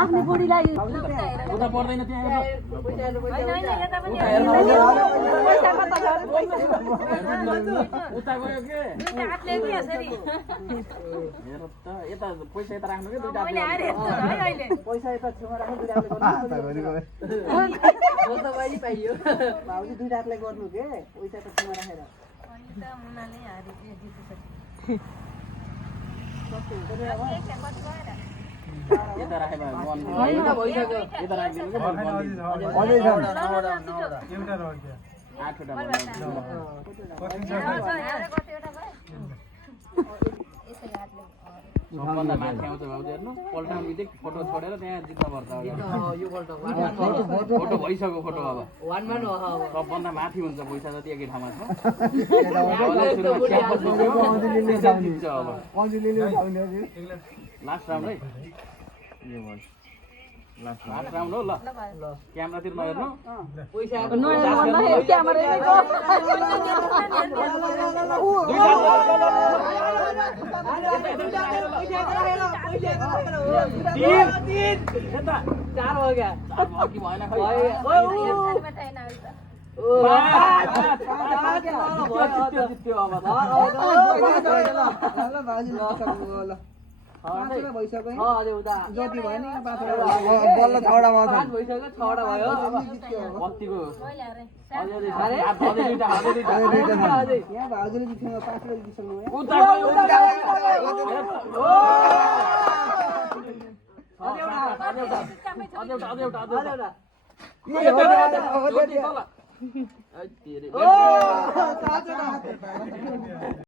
आफ्नै बुढीलाई उता पर्दैन त्यहाँ उता गयो के हेर त यता पैसा यता राख्नु के दुईटा पैसा यता छेउमा राख्नु दुई हातले पाइयो भाउजू दुई हातले गर्नु के पैसा त छेउमा राखेर यता राखे भए मन यता राखिदिनु के आठवटा सबभन्दा माथि आउँछ भाउजू हेर्नु पल्टाउनु बित्तिकै फोटो छोडेर त्यहाँ जित्न पर्छ फोटो भइसक्यो फोटो अब सबभन्दा माथि हुन्छ पैसा जति एकै ठाउँमा छ लास्ट राउन्ड है लास्ट राउन्ड हो ल क्यामेरातिर नहेर्नु